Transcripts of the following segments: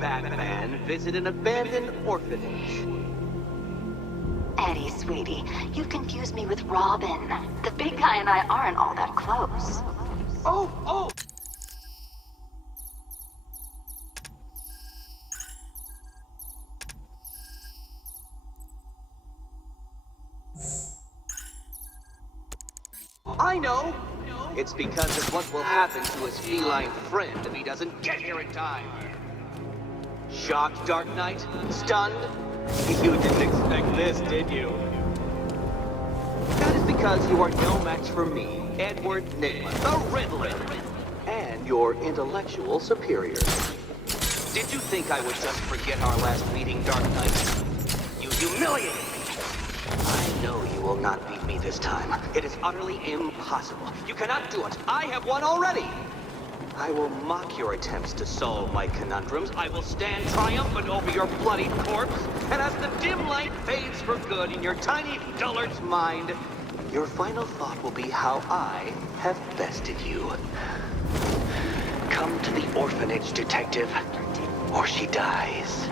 Batman visit an abandoned orphanage. Eddie, sweetie, you've confused me with Robin. The big guy and I aren't all that close. Oh! I know! It's because of what will happen to his feline friend if he doesn't get here in time. Shocked, Dark Knight? Stunned? You didn't expect this, did you? That is because you are no match for me, Edward Nygma, the Riddler, and your intellectual superior. Did you think I would just forget our last meeting, Dark Knight? You humiliated me! I know you will not beat me this time. It is utterly impossible. You cannot do it. I have won already. I will mock your attempts to solve my conundrums. I will stand triumphant over your bloody corpse. And as the dim light fades for good in your tiny dullard's mind, your final thought will be how I have bested you. Come to the orphanage, detective, or she dies.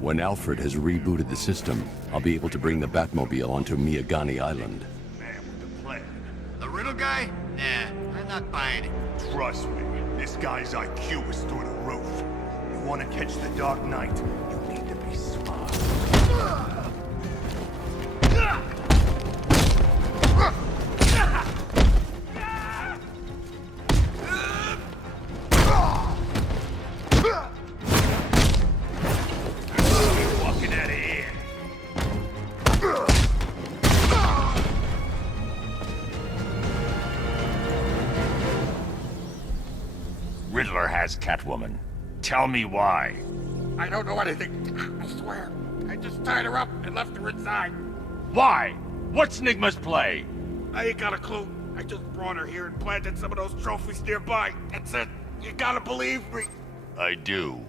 When Alfred has rebooted the system, I'll be able to bring the Batmobile onto Miagani Island. Man with the plan. The Riddle guy? Nah, I'm not buying it. Trust me, this guy's IQ is through the roof. You want to catch the Dark Knight, you need to be smart. Riddler has Catwoman. Tell me why. I don't know anything. I swear. I just tied her up and left her inside. Why? What's Nygma's play? I ain't got a clue. I just brought her here and planted some of those trophies nearby. That's it. You gotta believe me. I do.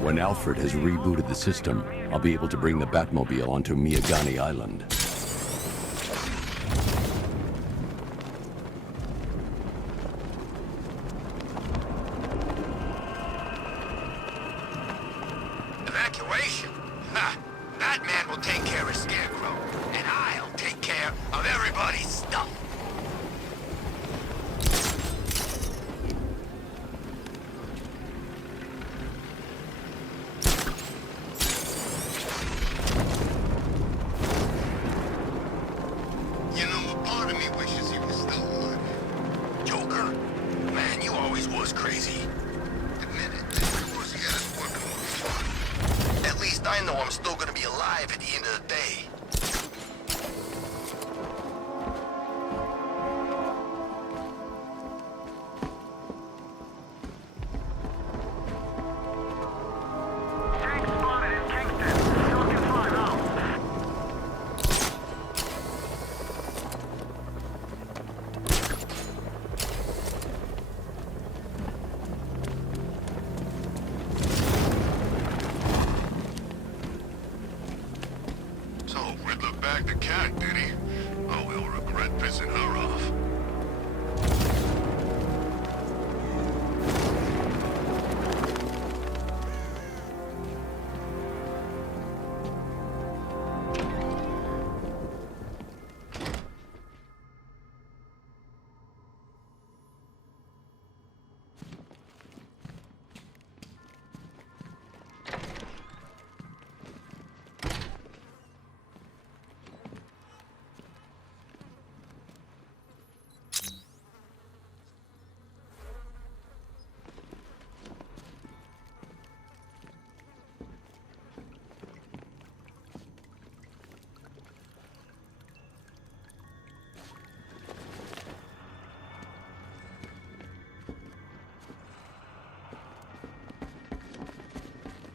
When Alfred has rebooted the system, I'll be able to bring the Batmobile onto Miagani Island. Evacuation? Ha! Batman will take care of Scarecrow, and I'll take care of everybody's stuff. You know, a part of me wishes he was still alive. Joker? Man, you always was crazy. Admit it. Of course, he had us working for fun. At least I know I'm still gonna be alive at the end of the day. So, Riddler bagged the cat, did he? Oh, he'll regret pissing her off.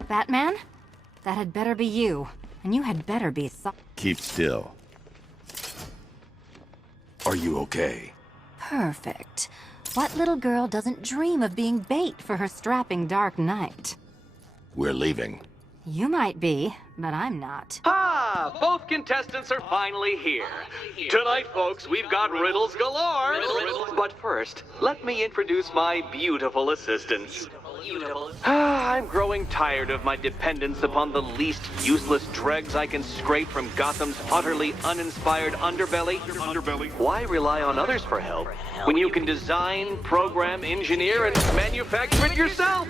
Batman? That had better be you. And you had better be Keep still. Are you okay? perfect. What little girl doesn't dream of being bait for her strapping Dark Knight? We're leaving. You might be, but I'm not. Ah, both contestants are finally here. Tonight, folks, we've got riddles galore. But first, let me introduce my beautiful assistants. I'm growing tired of my dependence upon the least useless dregs I can scrape from Gotham's utterly uninspired underbelly. Why rely on others for help when you can design, program, engineer, and manufacture it yourself?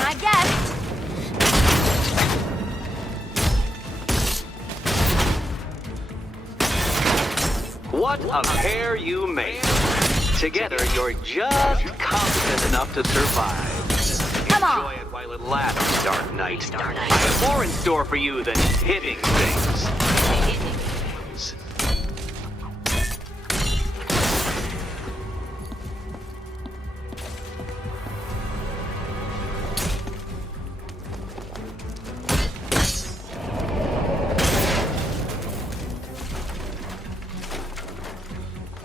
My guess. What a pair you make. Together, you're just competent enough to survive. Come on. Enjoy it while it lasts, Dark Knight. I have more in store for you than hitting things.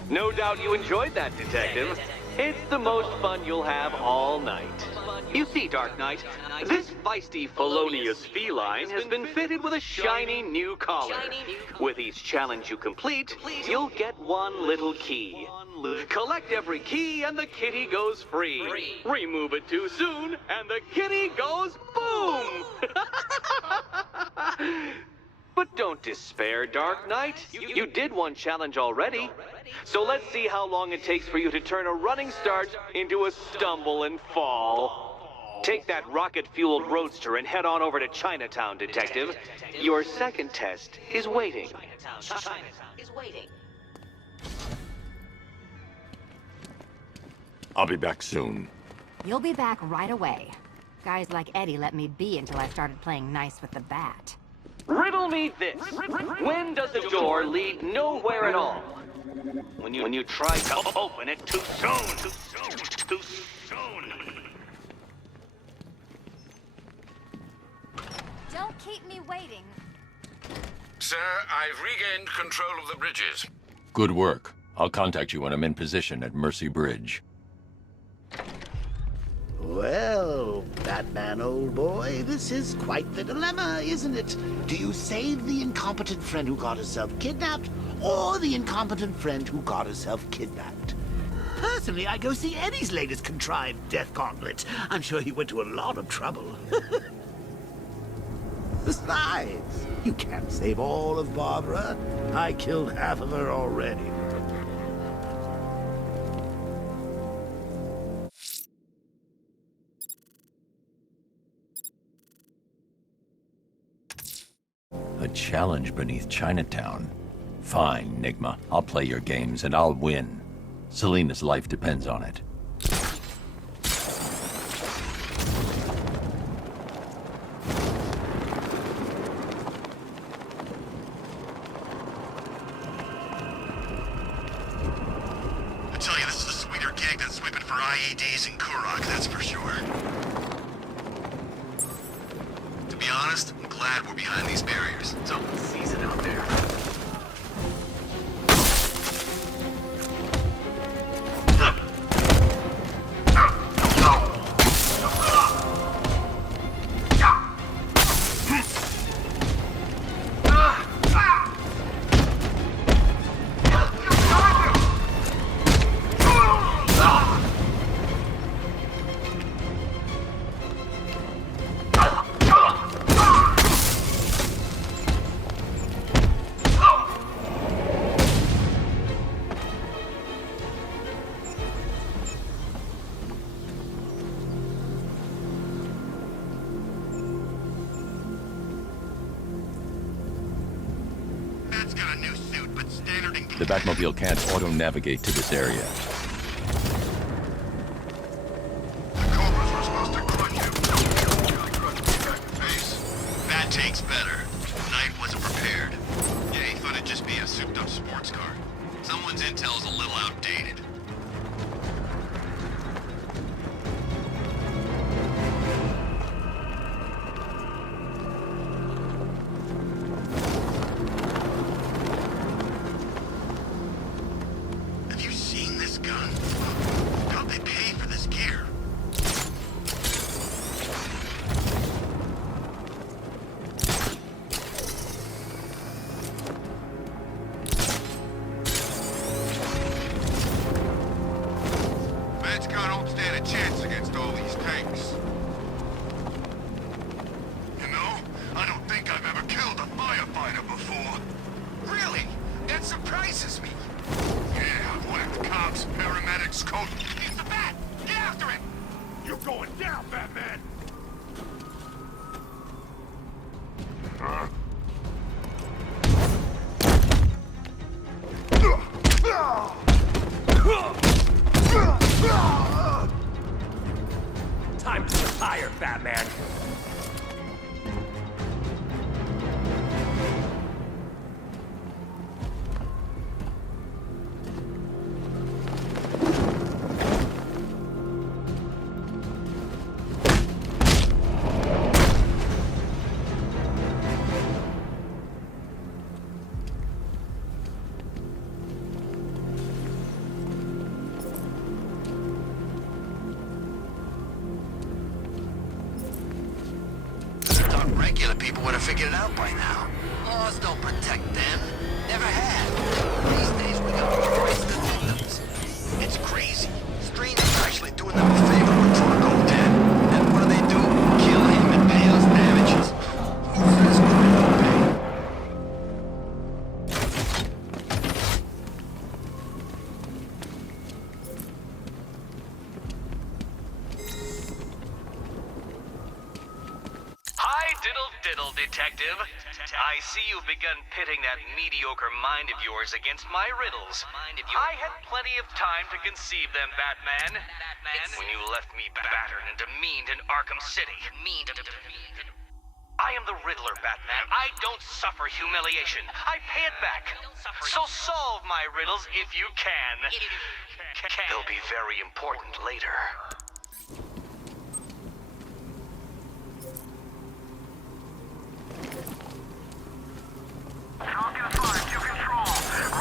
No doubt you enjoyed that, Detective. It's the most fun you'll have all night. You see, Dark Knight, this feisty, felonious feline has been fitted with a shiny new collar. With each challenge you complete, you'll get one little key. Collect every key and the kitty goes free. Remove it too soon and the kitty goes boom! But don't despair, Dark Knight. You did one challenge already. So let's see how long it takes for you to turn a running start into a stumble and fall. Take that rocket-fueled roadster and head on over to Chinatown, Detective. Your second test is waiting. I'll be back soon. You'll be back right away. Guys like Eddie let me be until I started playing nice with the bat. Riddle me this. When does the door lead nowhere at all? When you try to open it too soon. Too soon. Don't keep me waiting. Sir, I've regained control of the bridges. Good work. I'll contact you when I'm in position at Mercy Bridge. Well, Batman, old boy, this is quite the dilemma, isn't it? Do you save the incompetent friend who got herself kidnapped, or the incompetent friend who got herself kidnapped? Personally, I go see Eddie's latest contrived death gauntlet. I'm sure he went to a lot of trouble. Besides, you can't save all of Barbara. I killed half of her already. A challenge beneath Chinatown. Fine, Nigma. I'll play your games and I'll win. Selina's life depends on it. I tell you, this is a sweeter gig than sweeping for IEDs in Kurok, that's for sure. To be honest, I'm glad we're behind these barriers. It's open season out there. Bat's got a new suit, but standard and... The Batmobile can't auto-navigate to this area. The Cobras were supposed to crush him. Really crushed him back in the face. Bat takes better. Knight wasn't prepared. souped-up sports car. Someone's intel's a little outdated. Have you seen this gun? How'd they pay for this gear? Don't stand a chance against all these tanks. You know, I don't think I've ever killed a firefighter before. Really? That surprises me. Yeah, I've whacked cops, paramedics, coach. He's the bat! Get after him! You're going down, Batman! Time to retire, Batman. Regular people would have figured it out by now. Laws don't protect them. Never have. These days we got to embrace the victims. It's crazy. Strangers are actually doing them a favor when Troy goes dead. And what do? Kill him and pay us damages. Who says criminal pay? Diddle, Detective. I see you've begun pitting that mediocre mind of yours against my riddles. I had plenty of time to conceive them, Batman. When you left me battered and demeaned in Arkham City. I am the Riddler, Batman. I don't suffer humiliation. I pay it back. So solve my riddles if you can. They'll be very important later. Falcon 5 to control.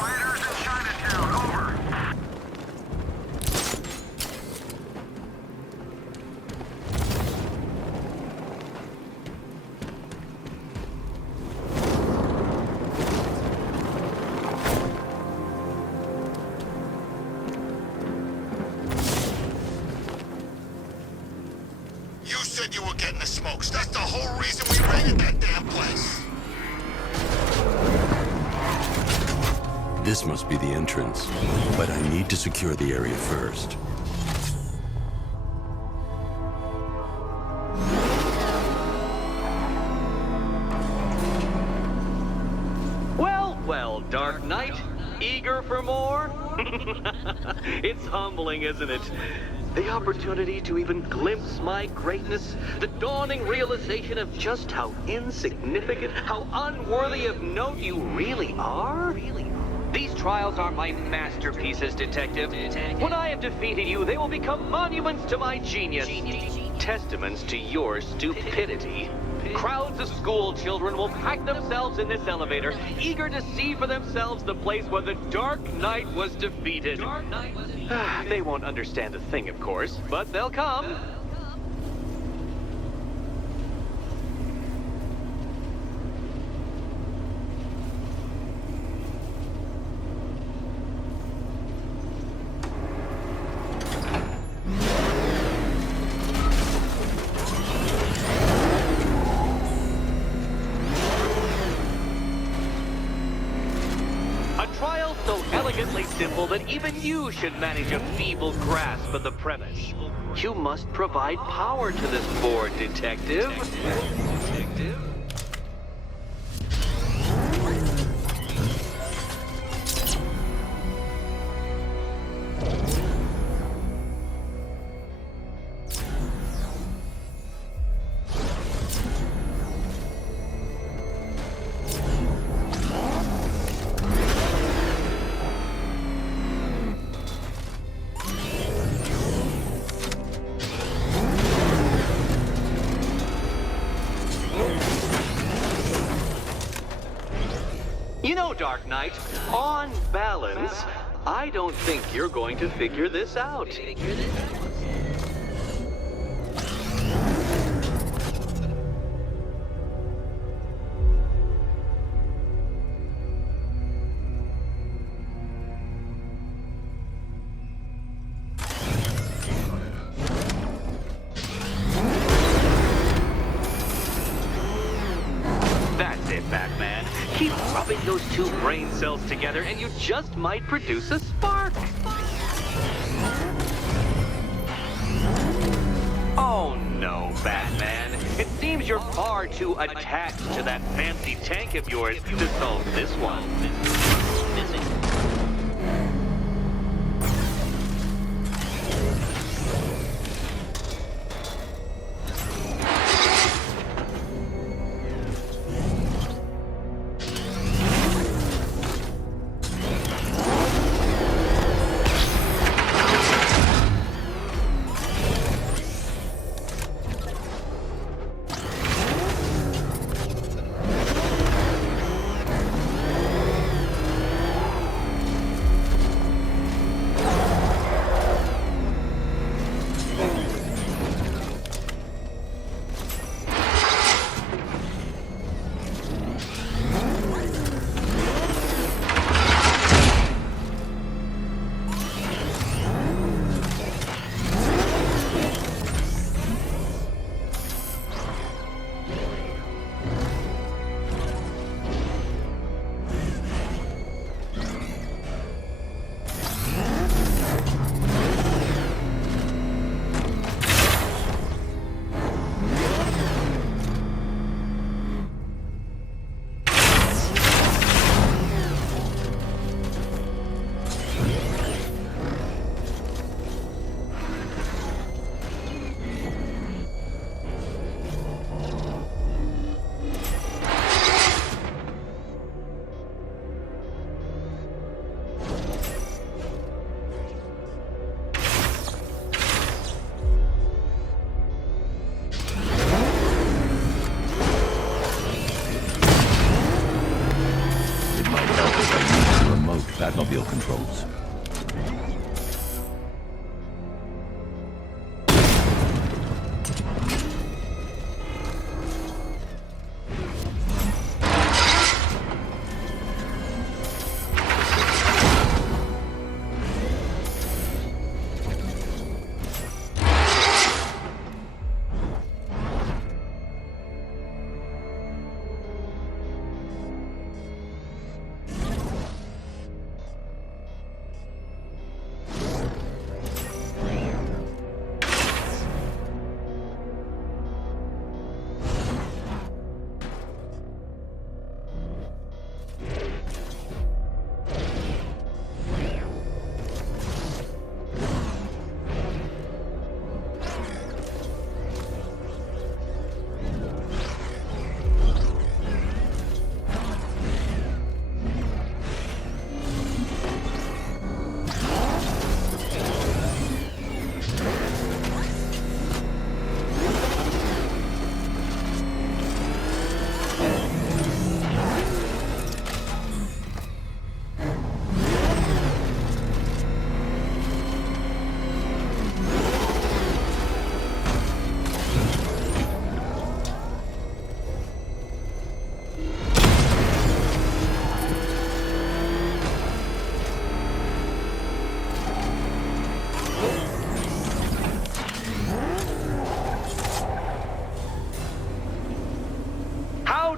Riders in Chinatown, over. You said you were getting the smokes. That's the whole reason we raided that damn place. This must be the entrance, but I need to secure the area first. Well, Dark Knight, eager for more? It's humbling, isn't it? The opportunity to even glimpse my greatness, the dawning realization of just how insignificant, how unworthy of note you really are? These trials are my masterpieces, Detective. When I have defeated you, they will become monuments to my genius. Testaments to your stupidity. Crowds of school children will pack themselves in this elevator, eager to see for themselves the place where the Dark Knight was defeated. They won't understand a thing, of course, but they'll come. Simple that even you should manage a feeble grasp of the premise. You must provide power to this board, Detective. know, Dark Knight, on balance, I don't think you're going to figure this out. That's it, Batman. Keep rubbing those two brain cells together and you just might produce a spark. Oh no, Batman. It seems you're far too attached to that fancy tank of yours to solve this one. Batmobile controls.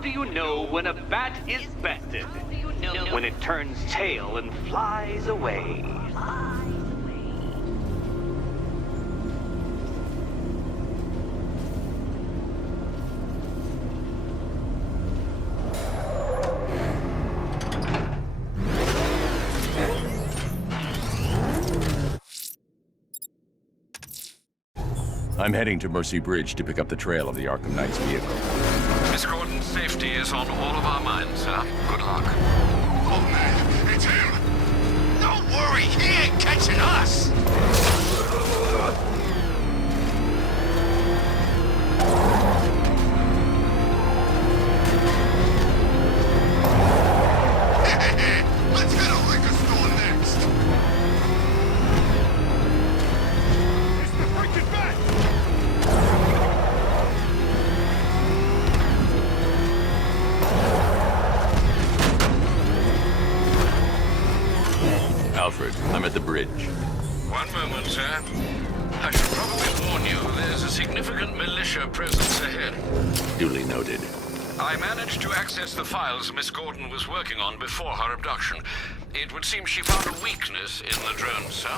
Do you know when a bat is bested? When it turns tail and flies away. I'm heading to Mercy Bridge to pick up the trail of the Arkham Knight's vehicle. Miss Gordon's safety is on all of our minds, sir. Good luck. Oh man, it's him! Don't worry, he ain't catching us! Alfred. I'm at the bridge. One moment, sir. I should probably warn you, there's a significant militia presence ahead. Duly noted. I managed to access the files Miss Gordon was working on before her abduction. It would seem she found a weakness in the drones, sir.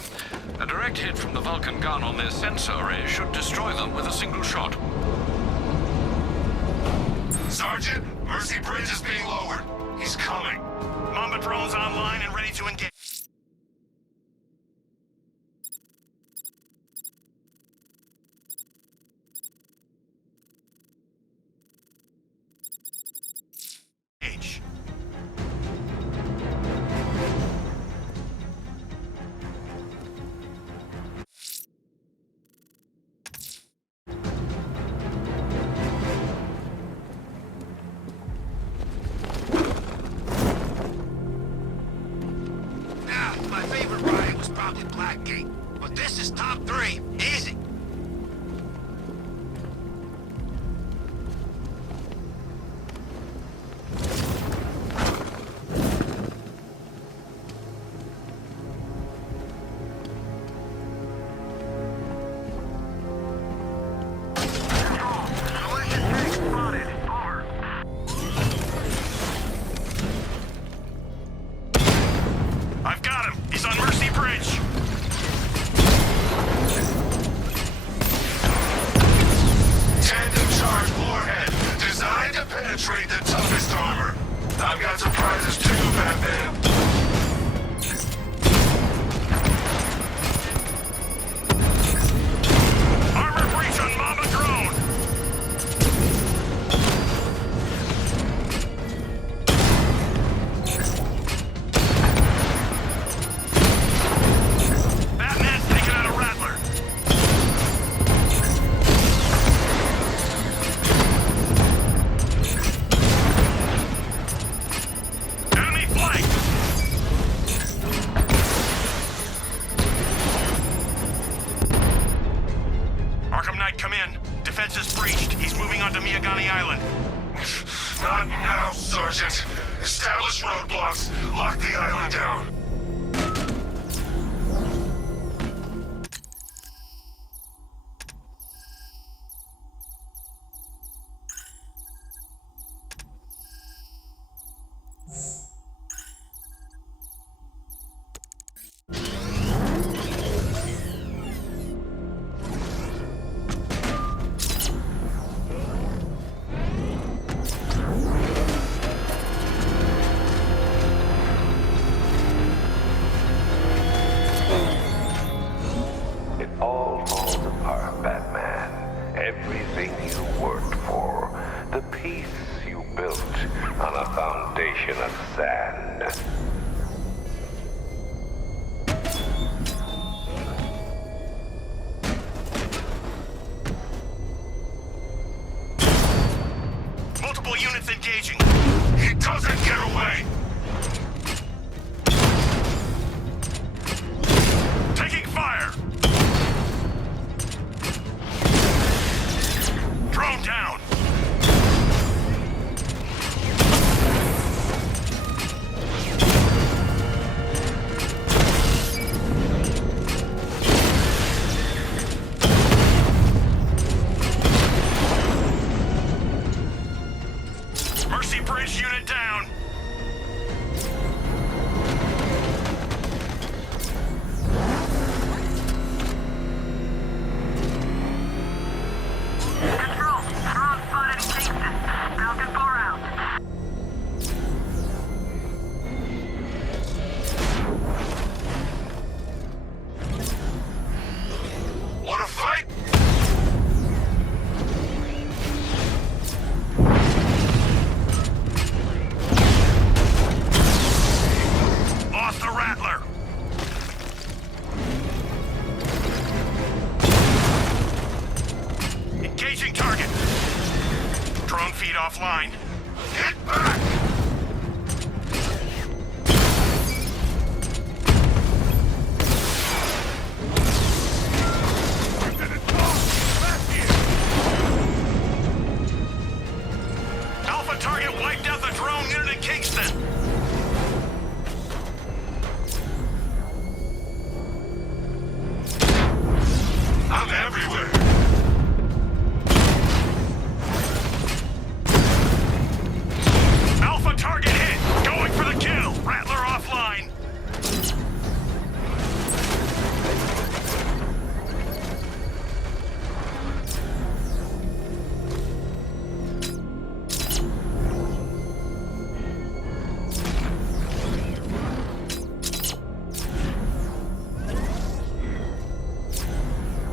A direct hit from the Vulcan gun on their sensor array should destroy them with a single shot. Sergeant, Mercy Bridge is being lowered. He's coming. Mamba drone's online and ready to engage. My favorite ride was probably Blackgate, but this is top 3. Easy. I've got him! He's on Mercy Bridge! Tandem charge warhead, designed to penetrate the toughest armor. I've got surprises too, Batman. Armor breach on Mamba drone!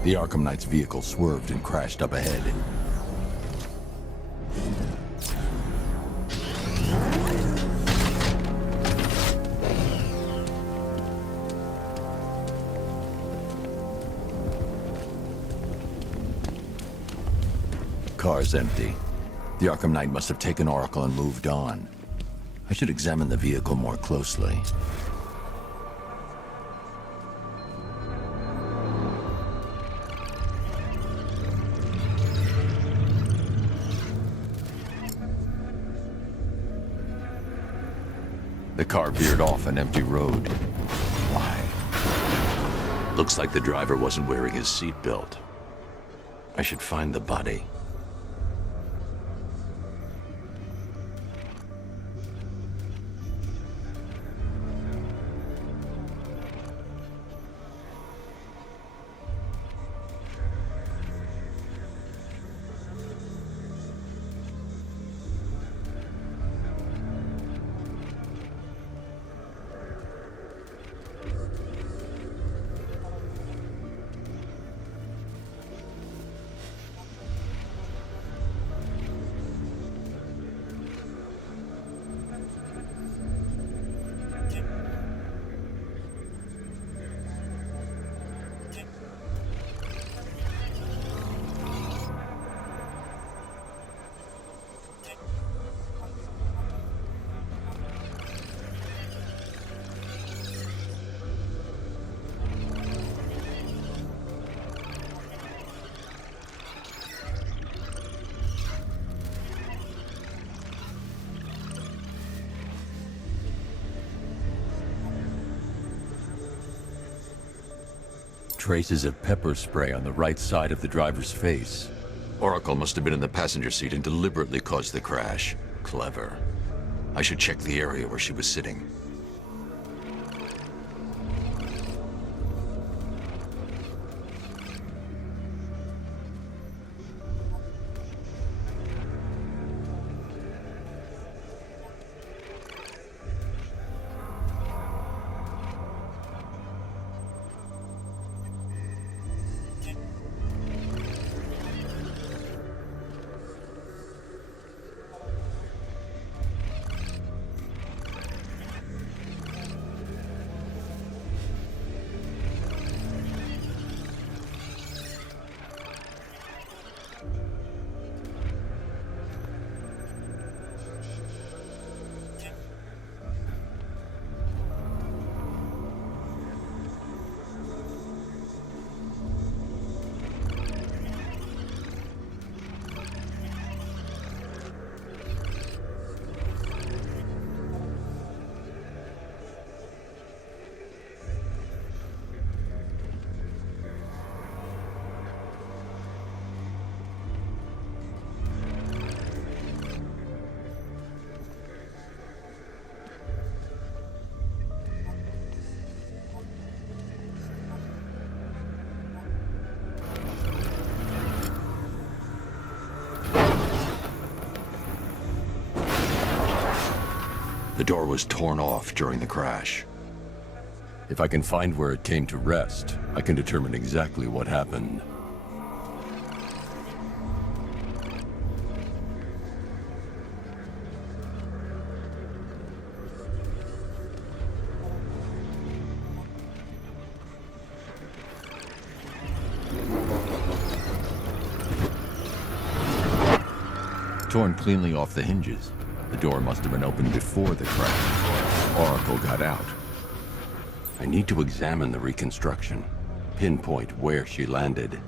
The Arkham Knight's vehicle swerved and crashed up ahead. Car's empty. The Arkham Knight must have taken Oracle and moved on. I should examine the vehicle more closely. The car veered off an empty road. Why? Looks like the driver wasn't wearing his seatbelt. I should find the body. Traces of pepper spray on the right side of the driver's face. Oracle must have been in the passenger seat and deliberately caused the crash. Clever. I should check the area where she was sitting. The door was torn off during the crash. If I can find where it came to rest, I can determine exactly what happened. Torn cleanly off the hinges. The door must have been opened before the crash. Oracle got out. I need to examine the reconstruction, pinpoint where she landed.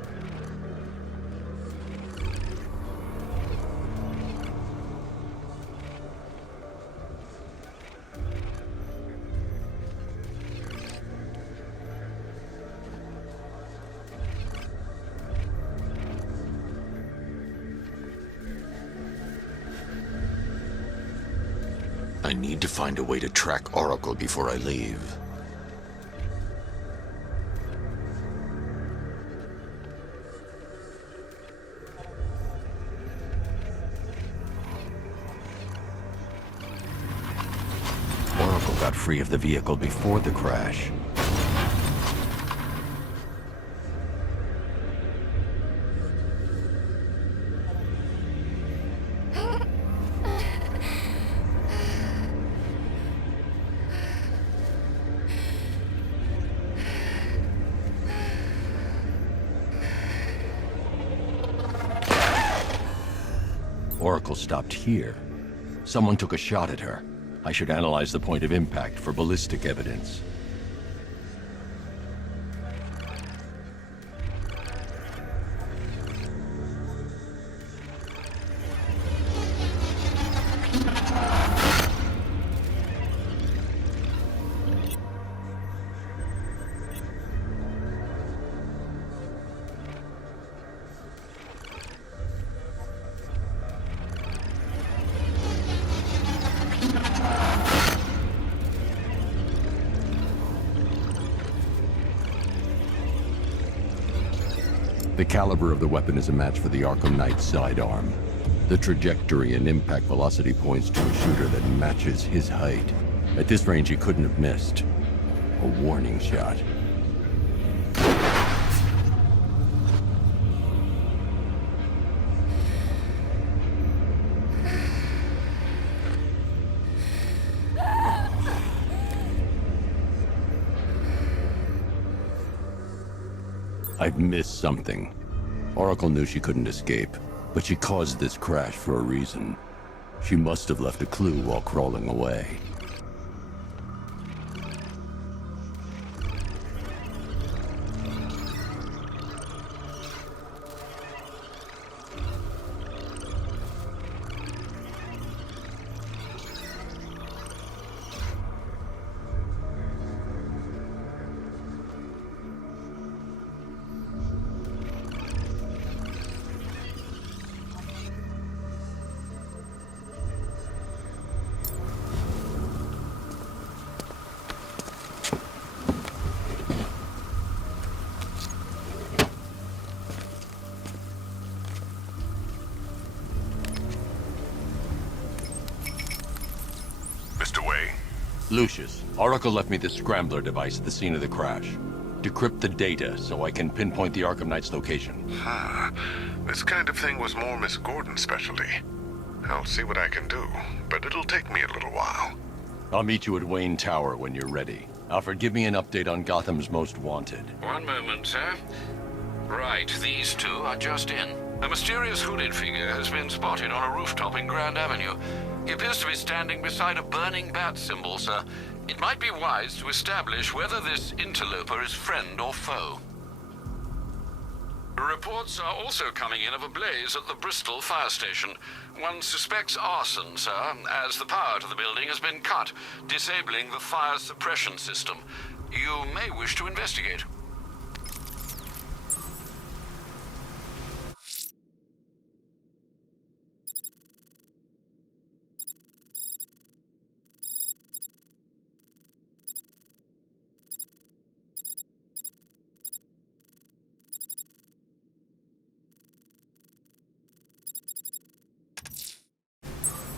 I need to find a way to track Oracle before I leave. Oracle got free of the vehicle before the crash. Oracle stopped here. Someone took a shot at her. I should analyze the point of impact for ballistic evidence. The caliber of the weapon is a match for the Arkham Knight's sidearm. The trajectory and impact velocity points to a shooter that matches his height. At this range, he couldn't have missed. A warning shot. I've missed something. Oracle knew she couldn't escape, but she caused this crash for a reason. She must have left a clue while crawling away. Lucius, Oracle left me the scrambler device at the scene of the crash. Decrypt the data so I can pinpoint the Arkham Knight's location. This kind of thing was more Miss Gordon's specialty. I'll see what I can do, but it'll take me a little while. I'll meet you at Wayne Tower when you're ready. Alfred, give me an update on Gotham's Most Wanted. One moment, sir. Right, these two are just in. A mysterious hooded figure has been spotted on a rooftop in Grand Avenue. He appears to be standing beside a burning bat symbol, sir. It might be wise to establish whether this interloper is friend or foe. Reports are also coming in of a blaze at the Bristol fire station. One suspects arson, sir, as the power to the building has been cut, disabling the fire suppression system. You may wish to investigate.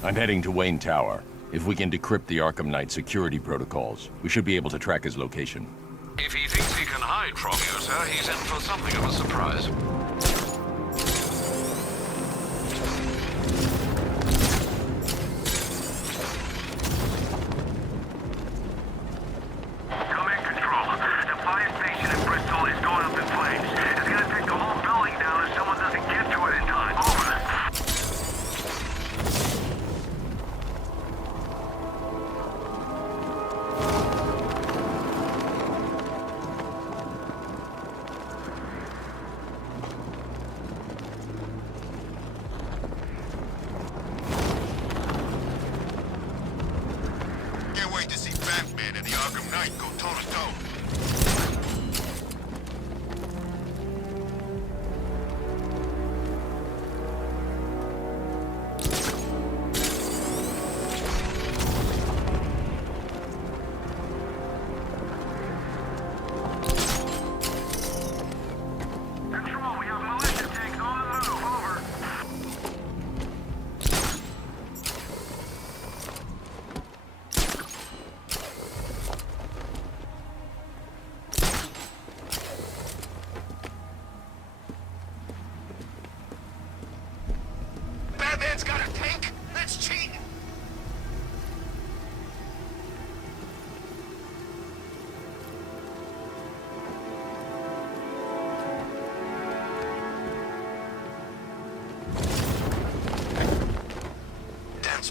I'm heading to Wayne Tower. If we can decrypt the Arkham Knight security protocols, we should be able to track his location. If he thinks he can hide from you, sir, he's in for something of a surprise. Command Control. The fire station in Bristol is going up in flames. It's gonna take the whole building down if someone doesn't get to it in time. Over.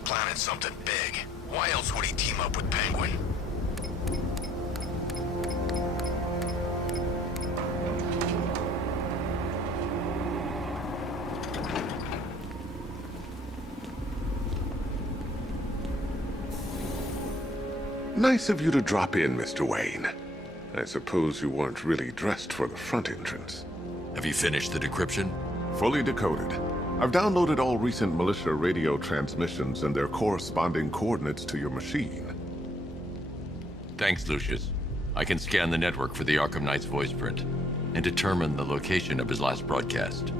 planning something big. Why else would he team up with Penguin? Nice of you to drop in, Mr. Wayne. I suppose you weren't really dressed for the front entrance. Have you finished the decryption? Fully decoded. I've downloaded all recent militia radio transmissions and their corresponding coordinates to your machine. Thanks, Lucius. I can scan the network for the Arkham Knight's voice print and determine the location of his last broadcast.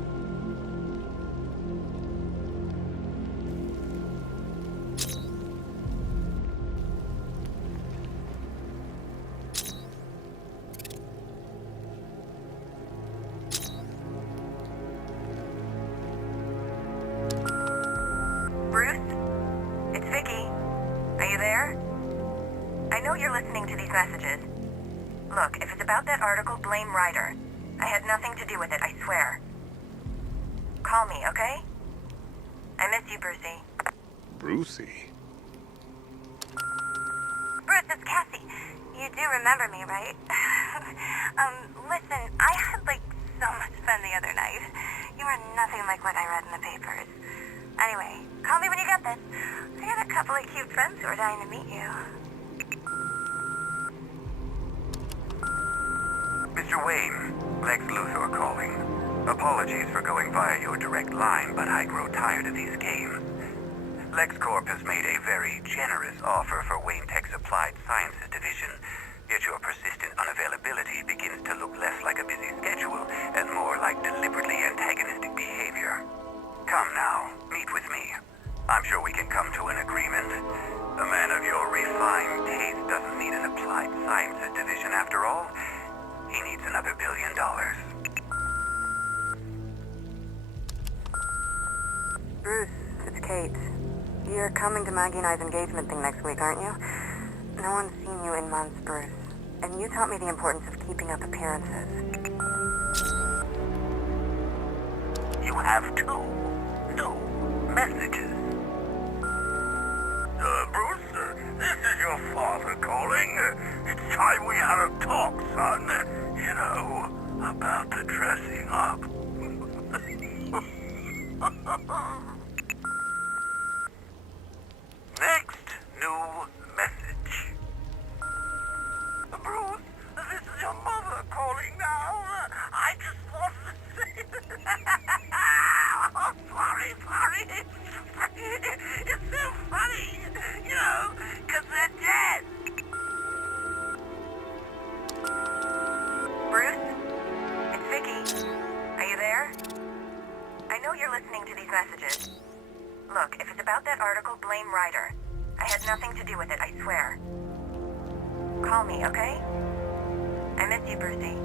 Brucey? Bruce, it's Cassie. You do remember me, right? Listen, I had, so much fun the other night. You were nothing like what I read in the papers. Anyway, call me when you get this. I got a couple of cute friends who are dying to meet you. Mr. Wayne, Lex Luthor calling. Apologies for going via your direct line, but I grow tired of these games. LexCorp has made a very generous offer for Wayne Tech's Applied Sciences Division, yet your persistent unavailability begins to look less like a busy schedule and more like deliberately antagonistic behavior. Come now, meet with me. I'm sure we can come to an agreement. A man of your refined taste doesn't need an Applied Sciences Division after all. He needs another $1 billion. Bruce, it's Kate. You're coming to Maggie and I's engagement thing next week, aren't you? No one's seen you in months, Bruce. And you taught me the importance of keeping up appearances. You have two new messages. Bruce, this is your father calling. It's time we had a talk, son. You know, about the dressing up. Next new message. Bruce, this is your mother calling now. I just want to say... Oh, sorry. It's so funny, you know, because they're dead. Bruce? It's Vicky. Are you there? I know you're listening to these messages. Look, if it's about that article, blame Ryder. I had nothing to do with it, I swear. Call me, okay? I miss you, Brucey.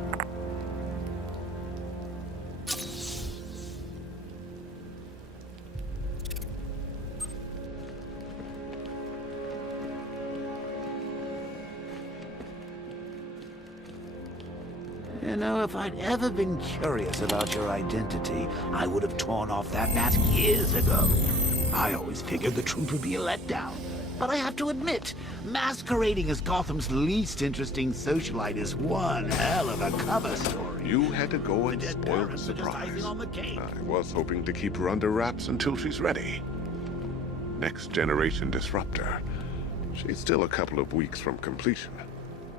You know, if I'd ever been curious about your identity, I would have torn off that mask years ago. I always figured the truth would be a letdown. But I have to admit, masquerading as Gotham's least interesting socialite is one hell of a cover story. You had to go and spoil the surprise. I was hoping to keep her under wraps until she's ready. Next generation disruptor. She's still a couple of weeks from completion.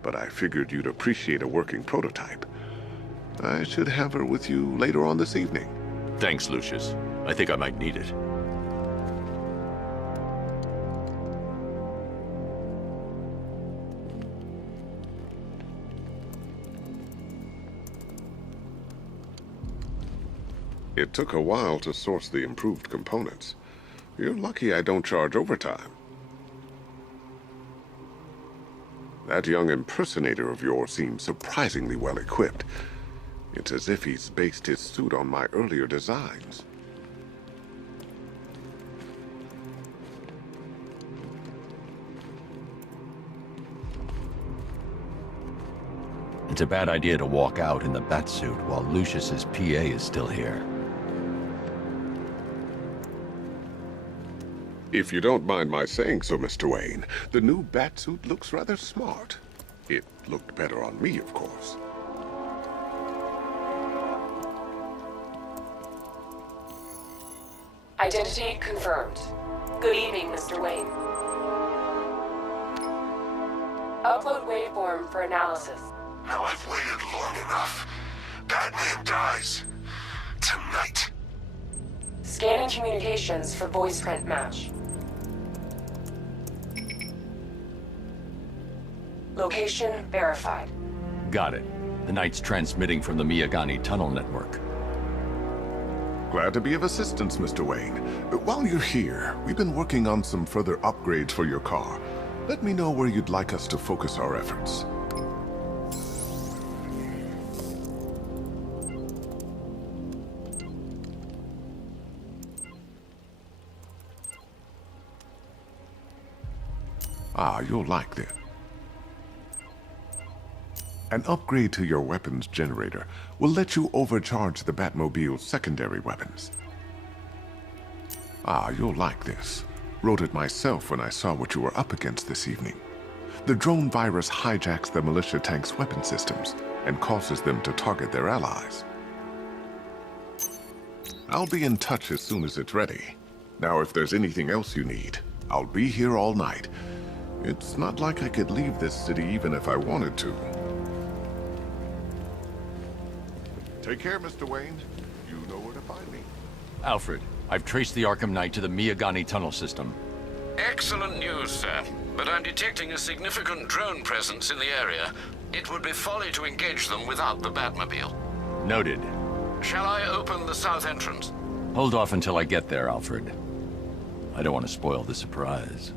But I figured you'd appreciate a working prototype. I should have her with you later on this evening. Thanks, Lucius. I think I might need it. It took a while to source the improved components. You're lucky I don't charge overtime. That young impersonator of yours seems surprisingly well equipped. It's as if he's based his suit on my earlier designs. It's a bad idea to walk out in the Batsuit while Lucius's PA is still here. If you don't mind my saying so, Mr. Wayne, the new batsuit looks rather smart. It looked better on me, of course. Identity confirmed. Good evening, Mr. Wayne. Upload waveform for analysis. Now I've waited long enough. Batman dies. Tonight. Scanning communications for voice print match. Location verified. Got it. The Knight's transmitting from the Miyagani tunnel network. Glad to be of assistance, Mr. Wayne. While you're here, we've been working on some further upgrades for your car. Let me know where you'd like us to focus our efforts. Ah, you'll like this. An upgrade to your weapons generator will let you overcharge the Batmobile's secondary weapons. Ah, you'll like this. Wrote it myself when I saw what you were up against this evening. The drone virus hijacks the militia tank's weapon systems and causes them to target their allies. I'll be in touch as soon as it's ready. Now, if there's anything else you need, I'll be here all night. It's not like I could leave this city even if I wanted to. Take care, Mr. Wayne. You know where to find me. Alfred, I've traced the Arkham Knight to the Miyagani tunnel system. Excellent news, sir. But I'm detecting a significant drone presence in the area. It would be folly to engage them without the Batmobile. Noted. Shall I open the south entrance? Hold off until I get there, Alfred. I don't want to spoil the surprise.